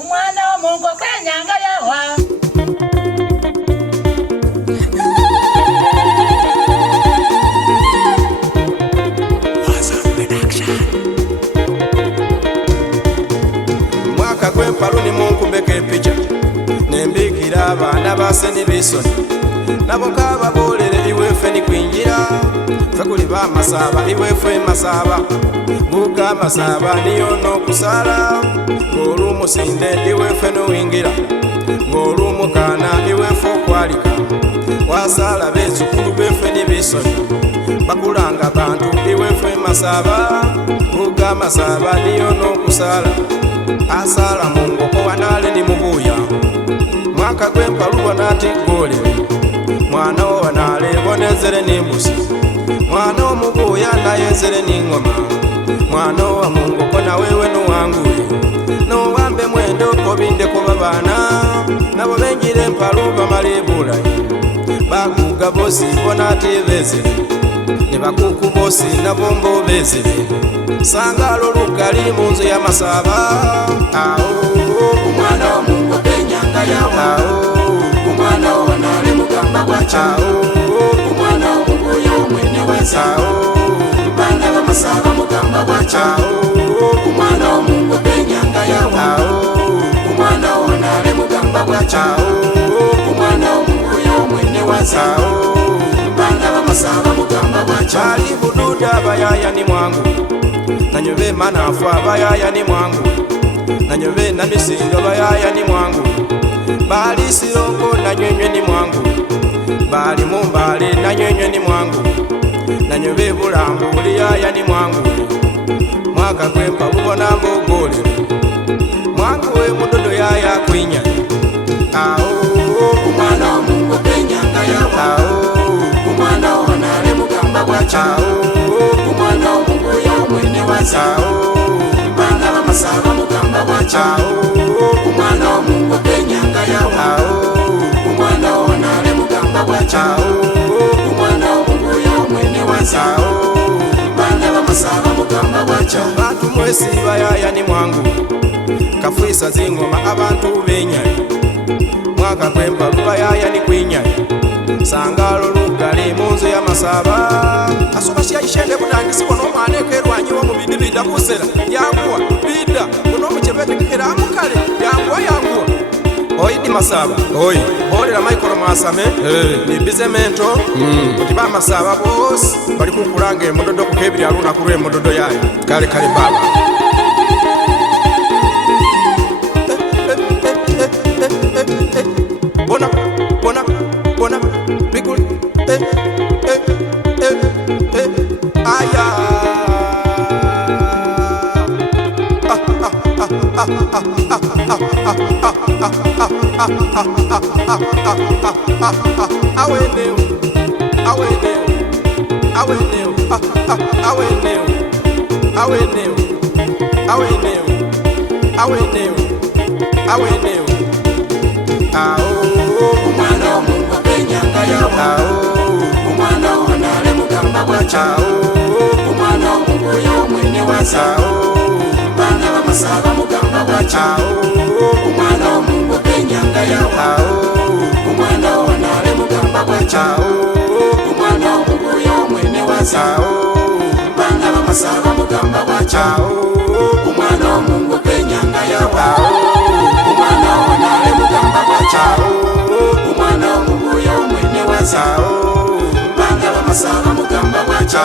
Umwana wa Mungu kwenyanga yawa. Mwaka gw'empalu ni munkubeko epica nembikira abaana base ne bisoni nabo kababolere iwefe ni kwinjira fe kuli bamasaba iwefe masaba buga masaba niyo nokusala ng'olu musinde iwefe nowingira ng'olu mukana iwefe okwalika wasala bezukulu befe ni bisoni bakulanga bantu iwefe masaba buga masaba niyo nokusala asala mungoko wanale ni mubuya mwaka gw'empalu wanati gole mwana wanale bonezere nimbusi mwana omubuya nayezere ningoma mwana wa mungoko na wewe nuwanguye nowambe mwendo kobindeko babana nabo benjire empalu bamale bulayi baguga bosi bonati bezere ne bakuku bosi nabombo bezere sangalo lugali munzu ya masaba Umwana wa Mungu kwenyanga yawa. Umwana wa nale mugamba gwacha. Umwana wa Mungu yomwene weza. Bana ba masaba mugamba gwacha. Umwana wa Mungu kwenyanga yawa. Umwana wa nale mugamba gwacha. Umwana wa Mungu yomwene weza. Bana ba masaba mugamba gwacha. Ali bududa bayaya ni mwangu nanyobe manafu abayaya ni mwangu nanyobe na misinga bayaya ni mwangu bali siroko nanywenywe ni mwangu bali mumbale nanywenywe ni mwangu nanyobe bulambu buliyaya ni mwangu mwaka gwempa bubona mbogole mwangu we mudodo yaya kwinya Umwana wa Mungu kwenyanga yawa. Umwana wa nale mugamba gwacha. Umwana wa Mungu yomwene waza. Bana ba masaba mugamba gwacha. Umwana wa Mungu kwenyanga yawa. Umwana wa nale mugamba gwacha. Umwana wa Mungu yomwene waza. Bana ba masaba mugamba gwacha. bantu mwesi bayaya ni mwangu kafwisa zingoma abantu benyayi mwaka gw'empalu bayaya ni kwinyayi sangalo lugali munzu ya masaba asobasya ishende kutangisibwa n'omwana ekerwanyi womubindi bida kusera yanguwa bida unomucebetekekera amukale yanguwa oidi masaba oyi bolera maikolo mwasame nibize mento kuti bamasaba bosi bali kukulanga emododo kukebiri alunaku lw'emododo yayo kale baba bona bigul aya aweneu Umwana wa Mungu kwenyanga yawa. Umwana wa nale mugamba gwacha. Umwana wa Mungu yomwene waza. Bana ba masaba mugamba gwacha. Umwana wa Mungu kwenyanga yawa. Umwana wa nale mugamba gwacha. Umwana wa Mungu yomwene waza. Bana ba masaba mugamba gwacha. Umwana wa Mungu kwenyanga yawa. Umwana wa nale mugamba gwacha. Umwana wa Mungu yomwene waza. Bana ba masaba mugamba gwacha.